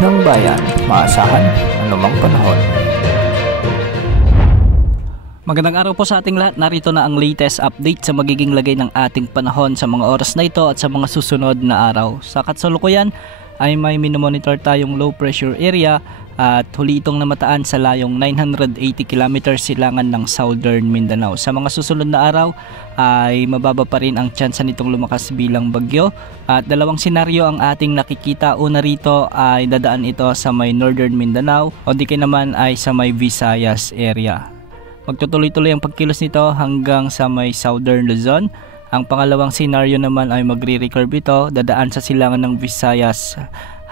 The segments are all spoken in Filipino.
ng bayan, maasahan anumang panahon. Magandang araw po sa ating lahat. Narito na ang latest update sa magiging lagay ng ating panahon sa mga oras na ito at sa mga susunod na araw. Sa kasalukuyan ay may minomonitor tayong low pressure area at huli itong namataan sa layong 980 km silangan ng Southern Mindanao. Sa mga susunod na araw ay mababa pa rin ang tsansa nitong lumakas bilang bagyo at dalawang senaryo ang ating nakikita. Una rito ay dadaan ito sa may Northern Mindanao o di kaya naman ay sa may Visayas area. Magtutuloy-tuloy ang pagkilos nito hanggang sa may Southern Luzon. Ang pangalawang senaryo naman ay magre-recurve ito, dadaan sa silangan ng Visayas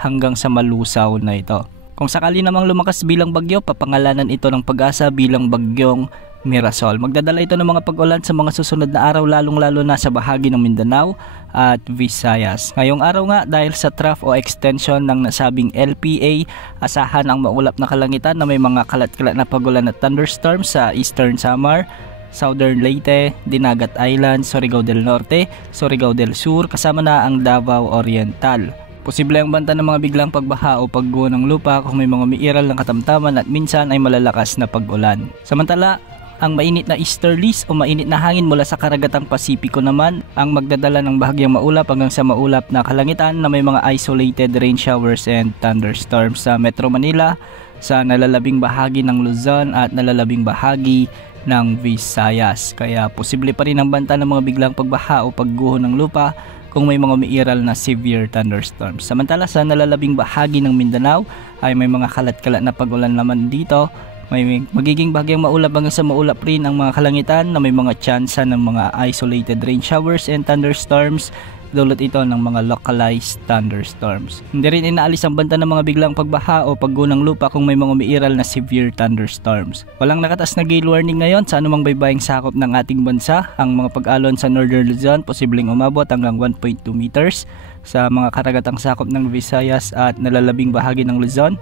hanggang sa Malusaw na ito. Kung sakali namang lumakas bilang bagyo, papangalanan ito ng Pag-asa bilang bagyong Mirasol. Magdadala ito ng mga pag-ulan sa mga susunod na araw, lalong-lalo na sa bahagi ng Mindanao at Visayas. Ngayong araw nga, dahil sa trough o extension ng nasabing LPA, asahan ang maulap na kalangitan na may mga kalat-kalat na pag-ulan at thunderstorms sa Eastern Samar, Southern Leyte, Dinagat Island, Surigao del Norte, Surigao del Sur, kasama na ang Davao Oriental. Posible ang banta ng mga biglang pagbaha o pagguho ng lupa kung may mga umiiral ng katamtaman at minsan ay malalakas na pag-ulan. Samantala, ang mainit na easterlies o mainit na hangin mula sa karagatang Pasipiko naman ang magdadala ng bahagyang maulap hanggang sa maulap na kalangitan na may mga isolated rain showers and thunderstorms sa Metro Manila, sa nalalabing bahagi ng Luzon at nalalabing bahagi ng Visayas. Kaya posible pa rin ang banta ng mga biglang pagbaha o pagguho ng lupa kung may mga umiiral na severe thunderstorms. Samantala sa nalalabing bahagi ng Mindanao ay may mga kalat-kalat na pag-ulan naman dito. May magiging bahagyang maulap hanggang sa maulap rin ang mga kalangitan na may mga tsansa ng mga isolated rain showers and thunderstorms, dulot ito ng mga localized thunderstorms. Hindi rin inaalis ang banta ng mga biglang pagbaha o pagguho ng lupa kung may mga umiiral na severe thunderstorms. Walang nakataas na gale warning ngayon sa anumang baybaying sakop ng ating bansa. Ang mga pag-alon sa Northern Luzon posibleng umabot hanggang 1.2 meters. Sa mga karagatang sakop ng Visayas at nalalabing bahagi ng Luzon,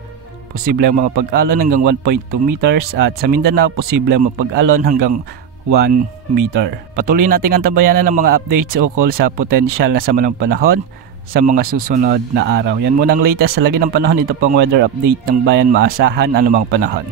posible ang mga pag-alon hanggang 1.2 meters at sa Mindanao posible ang mapag-alon hanggang 1 meter. Patuloy nating antabayanan ng mga updates ukol sa potensyal na sama ng panahon sa mga susunod na araw. Yan muna ang latest sa lagi ng panahon. Ito pong weather update ng bayan, maasahan anumang panahon.